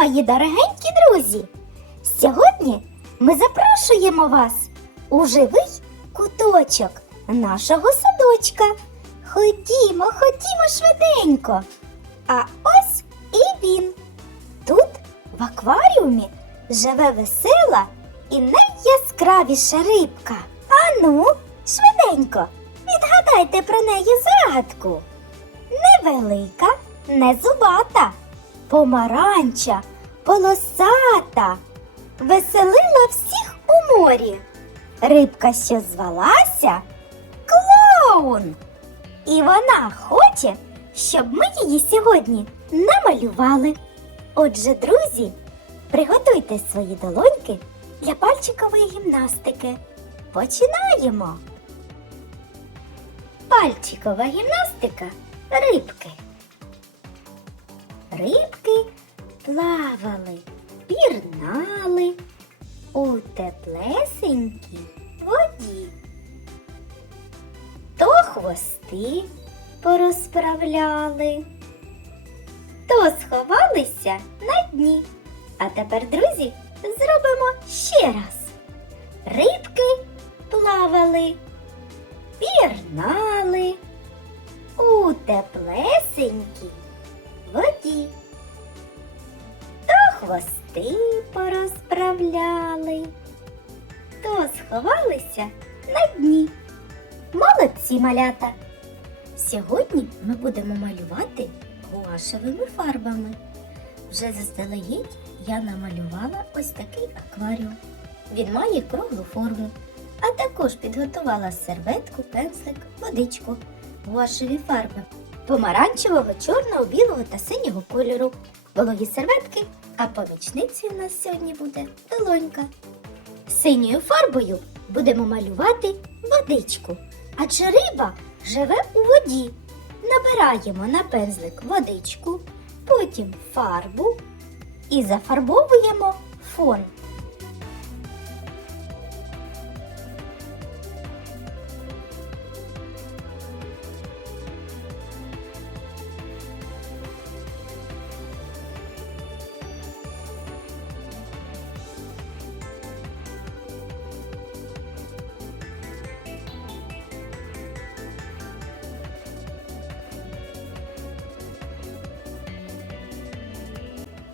мої дорогенькі друзі! Сьогодні ми запрошуємо вас у живий куточок нашого садочка. Ходімо, ходімо швиденько. А ось і він. Тут в акваріумі живе весела і найяскравіша рибка. Ану, швиденько, відгадайте про неї загадку. Невелика, не зубата, помаранча, полосата, веселила всіх у морі. Рибка, що звалася клоун. І вона хоче, щоб ми її сьогодні намалювали. Отже, друзі, приготуйте свої долоньки для пальчикової гімнастики. Починаємо. Пальчикова гімнастика рибки. Рибки плавали, пірнали у теплесенькій воді. То хвости порозправляли, то сховалися на дні. А тепер, друзі, зробимо ще раз. Рибки плавали, пірнали у теплесенькій воді. Хвости порозправляли, то сховалися на дні. Молодці малята! Сьогодні ми будемо малювати гуашевими фарбами. Вже заздалегідь я намалювала ось такий акваріум. Він має круглу форму, а також підготувала серветку, пензлик, водичку, гуашеві фарби помаранчевого, чорного, білого та синього кольору, вологі серветки, а помічницею у нас сьогодні буде долонька. Синьою фарбою будемо малювати водичку, адже риба живе у воді. Набираємо на пензлик водичку, потім фарбу і зафарбовуємо фон.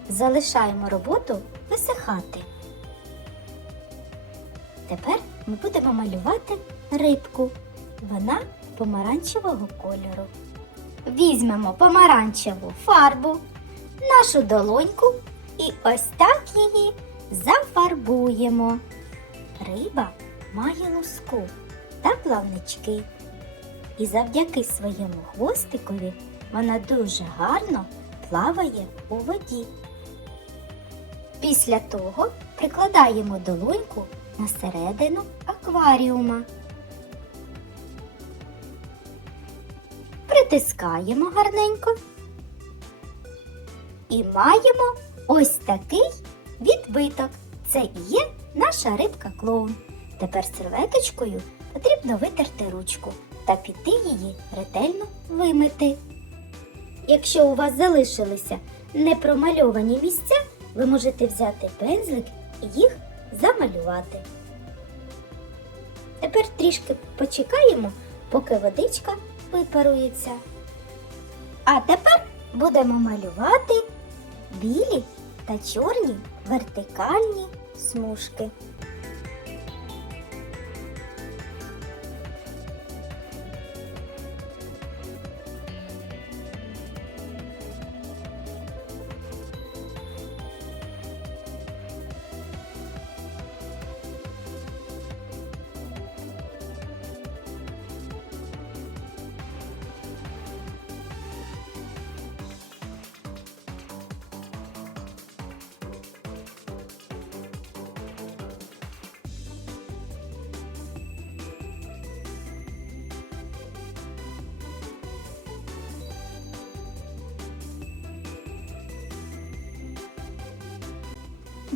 Залишаємо роботу висихати. Тепер ми будемо малювати рибку. Вона помаранчевого кольору. Візьмемо помаранчеву фарбу, нашу долоньку і ось так її зафарбуємо. Риба має луску та плавнички. І завдяки своєму хвостикові вона дуже гарно плаває у воді. Після того прикладаємо долоньку на середину акваріума. Притискаємо гарненько. І маємо ось такий відбиток. Це і є наша рибка клоун. Тепер серветочкою потрібно витерти ручку та піти її ретельно вимити. Якщо у вас залишилися непромальовані місця, ви можете взяти пензлик і їх замалювати. Тепер трішки почекаємо, поки водичка випарується. А тепер будемо малювати білі та чорні вертикальні смужки.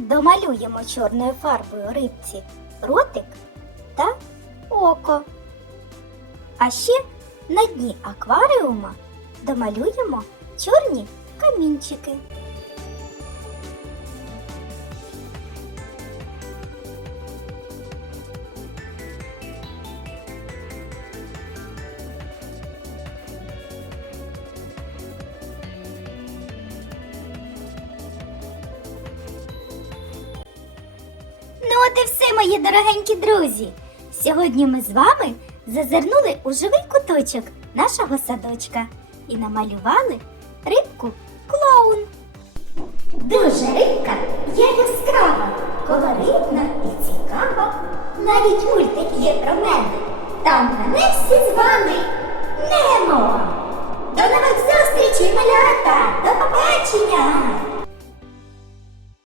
Домалюємо чорною фарбою рибці ротик та око. А ще на дні акваріума домалюємо чорні камінчики. От і все, мої дорогенькі друзі. Сьогодні ми з вами зазирнули у живий куточок нашого садочка і намалювали рибку клоун. Дуже рибка є яскрава, колоритна і цікава. Навіть мультик є про мене. Там мене всі звали Немо. До нових зустрічей, малята! До побачення!